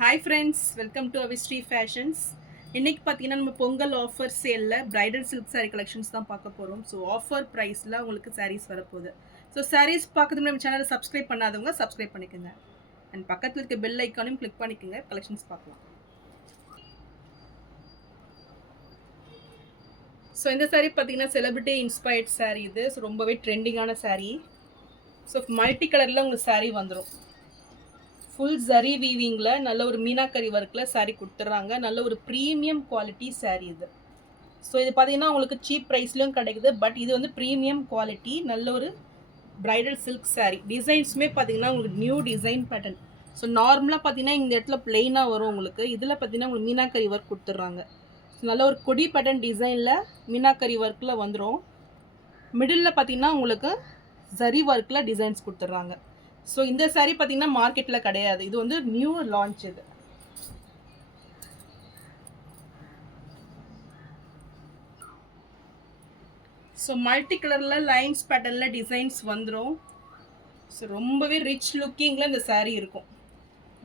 Hi friends, welcome to Avishree fashions. இன்றைக்கி பார்த்தீங்கன்னா நம்ம பொங்கல் ஆஃபர் சேலில் பிரைடல் சில்க் சாரீ கலெக்ஷன்ஸ் தான் பார்க்க போகிறோம். ஸோ ஆஃபர் ப்ரைஸில் உங்களுக்கு சாரீஸ் வரப்போகுது. ஸோ சாரீஸ் பார்க்கறதுக்கு நம்ம சேனலை சப்ஸ்கிரைப் பண்ணாதவங்க சப்ஸ்கிரைப் பண்ணிக்கோங்க. அண்ட் பக்கத்தில் இருக்க பெல் ஐக்கானையும் கிளிக் பண்ணிக்கோங்க. கலெக்ஷன்ஸ் பார்க்கலாம். ஸோ இந்த சாரீ பார்த்தீங்கன்னா செலிபிரிட்டி இன்ஸ்பயர்ட் சாரீ இது. ஸோ ரொம்பவே ட்ரெண்டிங்கான சாரீ. ஸோ மல்டி கலரில் உங்களுக்கு சாரீ வந்துடும். ஃபுல் ஜரி வீவிங்கில் நல்ல ஒரு மீனாக்கரி ஒர்க்கில் சாரீ கொடுத்துட்றாங்க. நல்ல ஒரு ப்ரீமியம் குவாலிட்டி சாரீ இது. ஸோ இது பார்த்தீங்கன்னா உங்களுக்கு சீப் ப்ரைஸ்லையும் கிடைக்குது. பட் இது வந்து ப்ரீமியம் குவாலிட்டி, நல்ல ஒரு ப்ரைடல் சில்க் சாரீ. டிசைன்ஸுமே பார்த்தீங்கன்னா உங்களுக்கு நியூ டிசைன் பேட்டர்ன். ஸோ நார்மலாக பார்த்தீங்கன்னா இந்த இடத்துல பிளெயினாக வரும் உங்களுக்கு. இதில் பார்த்தீங்கன்னா உங்களுக்கு மீனாக்கரி ஒர்க் கொடுத்துட்றாங்க. ஸோ நல்ல ஒரு கொடி பேட்டர்ன் டிசைனில் மீனாக்கரி ஒர்க்கில் வந்துடும். மிடில் பார்த்தீங்கன்னா உங்களுக்கு ஜரி ஒர்க்கில் டிசைன்ஸ் கொடுத்துட்றாங்க. ஸோ இந்த சாரீ பார்த்தீங்கன்னா மார்க்கெட்டில் கிடையாது. இது வந்து நியூ லான்ச் இது. ஸோ மல்டி கலரில் லைன்ஸ் பேட்டர்னில் டிசைன்ஸ் வந்துடும். ஸோ ரொம்பவே ரிச் லுக்கிங்கில் இந்த சாரீ இருக்கும்.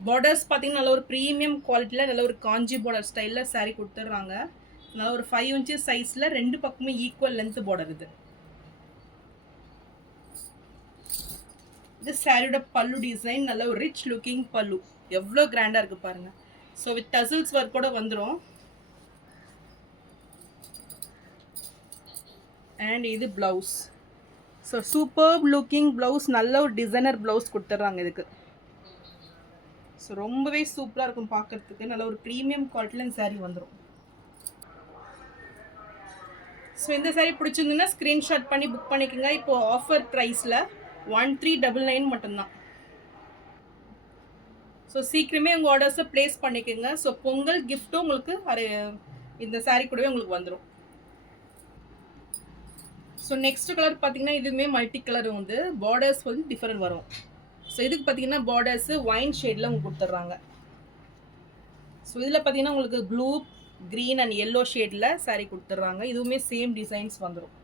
பார்டர்ஸ் பார்த்தீங்கன்னா நல்ல ஒரு ப்ரீமியம் குவாலிட்டியில் நல்ல ஒரு காஞ்சி பார்டர் ஸ்டைலில் சாரீ கொடுத்துட்றாங்க. நல்ல ஒரு 5 inches சைஸில் ரெண்டு பக்கமும் ஈக்குவல் லென்த் பார்டர் இது. இது சாரியோட பல்லு டிசைன், நல்ல ஒரு ரிச் லுக்கிங் பல்லு. எவ்வளோ கிராண்டாக இருக்குது பாருங்கள். ஸோ வித் டசில்ஸ் ஒர்க் கூட வந்துடும். அண்ட் இது blouse. So super looking blouse, நல்ல ஒரு டிசைனர் ப்ளவுஸ் கொடுத்துட்றாங்க இதுக்கு. ஸோ ரொம்பவே சூப்பராக இருக்கும் பார்க்குறதுக்கு. நல்ல ஒரு ப்ரீமியம் குவாலிட்டியில் இந்த சாரீ வந்துடும். ஸோ இந்த சாரீ பிடிச்சிருந்ததுன்னா ஸ்க்ரீன்ஷாட் பண்ணி புக் பண்ணிக்கோங்க. இப்போது ஆஃபர் ப்ரைஸில் 1399 மட்டும்தான். ஸோ சீக்கிரமே உங்கள் ஆர்டர்ஸை ப்ளேஸ் பண்ணிக்கோங்க. ஸோ பொங்கல் கிஃப்ட்டும் உங்களுக்கு இந்த சாரீ கூடவே உங்களுக்கு வந்துடும். ஸோ நெக்ஸ்ட் கலர் பார்த்தீங்கன்னா இதுவுமே மல்டி கலர் வந்து பார்டர்ஸ் வந்து டிஃப்ரெண்ட் வரும். ஸோ இதுக்கு பார்த்தீங்கன்னா பார்டர்ஸு ஒயின் ஷேடில் உங்களுக்கு கொடுத்துட்றாங்க. ஸோ இதில் பார்த்தீங்கன்னா உங்களுக்கு ப்ளூ, க்ரீன் அண்ட் எல்லோ ஷேடில் சாரீ கொடுத்துட்றாங்க. இதுவுமே சேம் டிசைன்ஸ் வந்துடும்.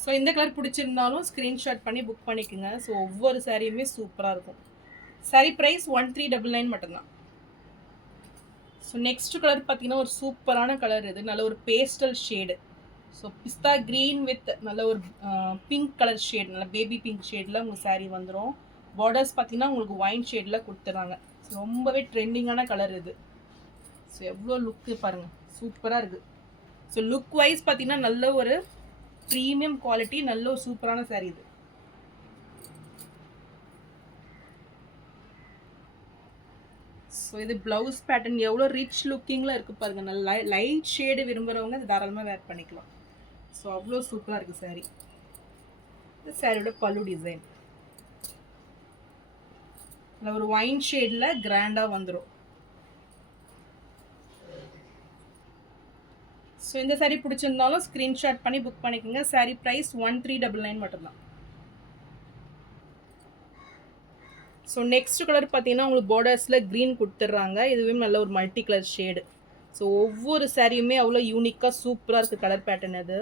ஸோ இந்த கலர் பிடிச்சிருந்தாலும் ஸ்க்ரீன்ஷாட் பண்ணி புக் பண்ணிக்கோங்க. ஸோ ஒவ்வொரு சாரியுமே சூப்பராக இருக்கும். சாரீ ப்ரைஸ் 1399 மட்டும்தான். ஸோ நெக்ஸ்ட் கலர் பார்த்தீங்கன்னா ஒரு சூப்பரான கலர் இது. நல்ல ஒரு pastel shade. So pista green with நல்ல ஒரு பிங்க் கலர் ஷேட், நல்ல பேபி பிங்க் ஷேடில் உங்களுக்கு சாரீ வந்துடும். பார்டர்ஸ் பார்த்தீங்கன்னா உங்களுக்கு ஒயின் ஷேடில் கொடுத்துறாங்க. ஸோ ரொம்பவே ட்ரெண்டிங்கான கலர் இது. ஸோ எவ்வளோ லுக்கு பாருங்கள், சூப்பராக இருக்குது. ஸோ லுக் வைஸ் பார்த்தீங்கன்னா நல்ல ஒரு ப்ரீமியம் குவாலிட்டி, நல்ல ஒரு சூப்பரான சாரீ இது. ஸோ இது ப்ளவுஸ் பேட்டர்ன் எவ்வளோ ரிச் லுக்கிங்கில் இருக்குது பாருங்கள். நல்ல லைட் ஷேடு விரும்புகிறவங்க இது தாராளமாக வேர் பண்ணிக்கலாம். ஸோ அவ்வளோ சூப்பராக இருக்குது சாரீ. இது சாரியோட பல்லு டிசைன் நல்ல ஒரு ஒயின் ஷேடில் கிராண்டாக வந்துடும். ஸோ இந்த சாரீ பிடிச்சிருந்தாலும் ஸ்க்ரீன்ஷாட் பண்ணி புக் பண்ணிக்கோங்க. சாரீ ப்ரைஸ் 1399 மட்டும்தான். ஸோ நெக்ஸ்ட் கலர் பார்த்தீங்கன்னா உங்களுக்கு பார்டர்ஸில் க்ரீன் கொடுத்துட்றாங்க. இதுவே நல்ல ஒரு மல்டி கலர் ஷேடு. ஸோ ஒவ்வொரு சாரியுமே அவ்வளோ யூனிக்காக சூப்பராக இருக்குது கலர் பேட்டர்ன் அது.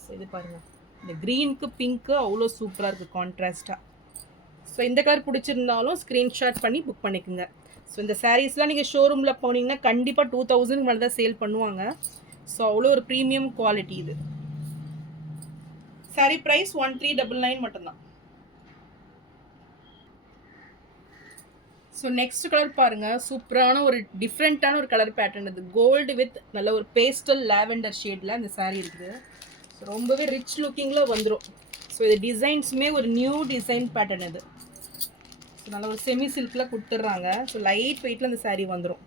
ஸோ இது பாருங்கள், இந்த க்ரீனுக்கு பிங்க்கு அவ்வளோ சூப்பராக இருக்குது கான்ட்ராஸ்ட்டாக. ஸோ இந்த கலர் பிடிச்சிருந்தாலும் ஸ்க்ரீன்ஷாட் பண்ணி புக் பண்ணிக்கோங்க. ஸோ இந்த சாரீஸ்லாம் நீங்கள் ஷோரூமில் போனீங்கன்னா கண்டிப்பாக 2000 மேலே தான் சேல் பண்ணுவாங்க. ஸோ அவ்வளோ ஒரு ப்ரீமியம் குவாலிட்டி இது. சாரீ ப்ரைஸ் 1399 மட்டும்தான். ஸோ நெக்ஸ்ட் கலர் பாருங்கள், சூப்பரான ஒரு டிஃப்ரெண்ட்டான ஒரு கலர் பேட்டர்ன் இது. கோல்டு வித் நல்ல ஒரு பேஸ்டல் லாவெண்டர் ஷேடில் இந்த சாரீ இருக்குது. ஸோ ரொம்பவே ரிச் லுக்கிங்கில் வந்துடும். ஸோ இது டிசைன்ஸுமே ஒரு நியூ டிசைன் பேட்டர்ன் இது. ஸோ நல்ல ஒரு செமி சில்கில் கொடுத்துட்றாங்க. ஸோ லைட் வெயிட்டில் இந்த சாரீ வந்துடும்.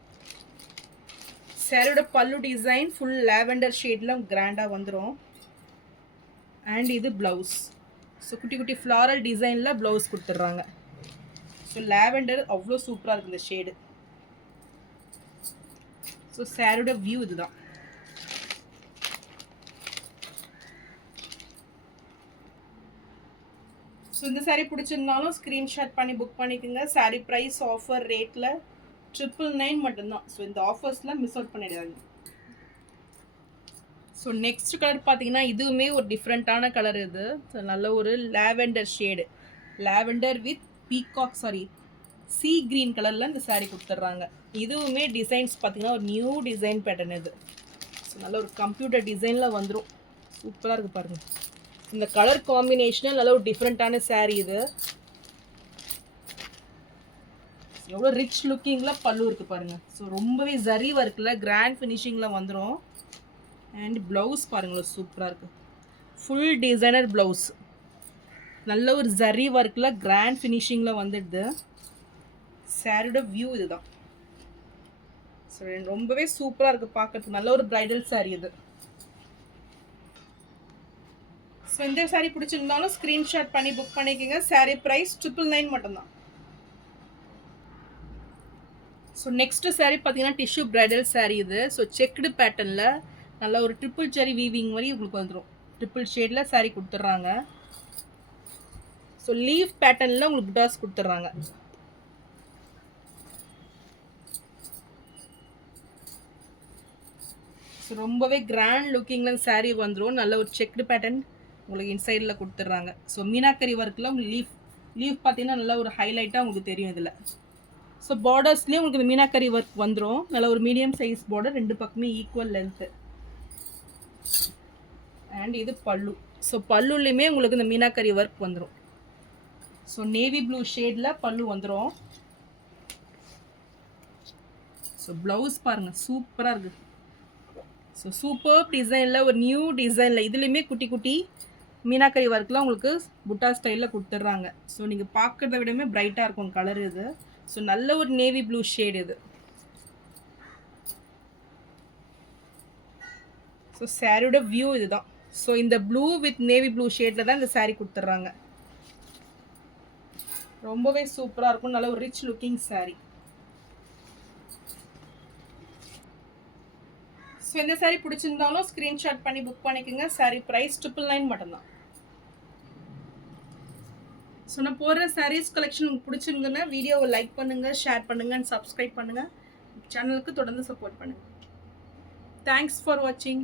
சாரியோட பல்லு டிசைன் ஃபுல் லாவெண்டர் ஷேடில் கிராண்டாக வந்துடும். அண்ட் இது ப்ளவுஸ். ஸோ குட்டி குட்டி ஃப்ளாரல் டிசைனில் ப்ளவுஸ் கொடுத்துட்றாங்க. ஸோ லாவெண்டர் அவ்வளோ சூப்பராக இருக்குது இந்த ஷேடு. ஸோ சாரியோட வியூ இதுதான். ஸோ இந்த சாரீ பிடிச்சிருந்தாலும் ஸ்க்ரீன்ஷாட் பண்ணி புக் பண்ணிக்கோங்க. சாரீ ப்ரைஸ் ஆஃபர் ரேட்டில் 999 மட்டும்தான். ஸோ இந்த ஆஃபர்ஸ்லாம் மிஸ் அவுட் பண்ணிடாதீங்க. ஸோ நெக்ஸ்ட் கலர் பார்த்தீங்கன்னா இதுவுமே ஒரு டிஃப்ரெண்ட்டான கலர் இது. ஸோ நல்ல ஒரு lavender shade, lavender with peacock sorry C green கலரில் இந்த saree கொடுத்துட்றாங்க. இதுவுமே டிசைன்ஸ் பார்த்தீங்கன்னா ஒரு நியூ டிசைன் பேட்டர்ன் இது. ஸோ நல்ல ஒரு கம்ப்யூட்டர் டிசைனில் வந்துடும். சூப்பராக இருக்குது பாருங்கள். இந்த கலர் காம்பினேஷனே நல்ல ஒரு டிஃப்ரெண்ட்டான saree இது. எவ்வளோ ரிச் லுக்கிங்கில் பல்லு இருக்குது பாருங்கள். ஸோ ரொம்பவே ஜரி ஒர்க்கில் கிராண்ட் ஃபினிஷிங்கில் வந்துடும். அண்ட் ப்ளவுஸ் பாருங்களேன், சூப்பராக இருக்குது. ஃபுல் டிசைனர் ப்ளவுஸ், நல்ல ஒரு ஜரி ஒர்க்கில் கிராண்ட் ஃபினிஷிங்கில் வந்துடுது. சாரியோட வியூ இதுதான். ஸோ ரொம்பவே சூப்பராக இருக்குது பார்க்கறதுக்கு. நல்ல ஒரு ப்ரைடல் saree இது. ஸோ இந்த saree பிடிச்சிருந்தாலும் ஸ்க்ரீன்ஷாட் பண்ணி புக் பண்ணிக்கோங்க. saree ப்ரைஸ் 999 மட்டும்தான். ஸோ நெக்ஸ்ட்டு saree பார்த்தீங்கன்னா டிஷ்யூ ப்ரைடல் saree இது. ஸோ செக்குடு பேட்டர்னில் நல்ல ஒரு ட்ரிபிள் செரி வீவிங் மாதிரி உங்களுக்கு வந்துடும். ட்ரிபிள் ஷேடில் saree கொடுத்துட்றாங்க. ஸோ லீஃப் பேட்டர்னில் உங்களுக்கு புட்டாஸ் கொடுத்துட்றாங்க. ஸோ ரொம்பவே கிராண்ட் லுக்கிங்கில் saree வந்துடும். நல்ல ஒரு செக்குடு பேட்டர்ன் உங்களுக்கு இன்சைடில் கொடுத்துட்றாங்க. ஸோ மீனாக்கரி ஒர்க்கில் உங்களுக்கு லீஃப் பார்த்தீங்கன்னா நல்ல ஒரு ஹைலைட்டாக உங்களுக்கு தெரியும் இதில். ஸோ பார்டர்ஸ்லேயே உங்களுக்கு இந்த மீனாக்கரி ஒர்க் வந்துடும். நல்ல ஒரு மீடியம் சைஸ் பார்டர், ரெண்டு பக்கமே ஈக்குவல் லென்த்து. அண்ட் இது பல்லு. ஸோ பல்லுலேயுமே உங்களுக்கு இந்த மீனாக்கரி ஒர்க் வந்துடும். ஸோ நேவி ப்ளூ ஷேடில் பல்லு வந்துடும். ஸோ ப்ளவுஸ் பாருங்கள், சூப்பராக இருக்குது. ஸோ சூப்பர் டிசைனில் ஒரு நியூ டிசைனில் இதுலேயுமே குட்டி குட்டி மீனாக்கரி ஒர்க்லாம் உங்களுக்கு புட்டா ஸ்டைலில் கொடுத்துட்றாங்க. ஸோ நீங்கள் பார்க்குறத விடமே பிரைட்டாக இருக்கும் கலர் இது. ஸோ நல்ல ஒரு நேவி ப்ளூ ஷேட் இது. ஸோ சாரியோட வியூ இதுதான். ஸோ இந்த ப்ளூ வித் நேவி ப்ளூ ஷேடில் தான் இந்த saree கொடுத்துட்றாங்க. ரொம்பவே சூப்பராக இருக்கும். நல்ல ஒரு ரிச் லுக்கிங் saree. ஸோ இந்த saree பிடிச்சிருந்தாலும் ஸ்க்ரீன்ஷாட் பண்ணி புக் பண்ணிக்கோங்க. saree ப்ரைஸ் 999 மட்டும்தான். ஸோ நான் போடுற சாரீஸ் கலெக்ஷன் உங்களுக்கு பிடிச்சிருந்ததுன்னா வீடியோவை லைக் பண்ணுங்கள், ஷேர் பண்ணுங்கள் அண்ட் சப்ஸ்கிரைப் பண்ணுங்கள். சேனலுக்கு தொடர்ந்து சப்போர்ட் பண்ணுங்கள். தேங்க்ஸ் ஃபார் வாட்சிங்.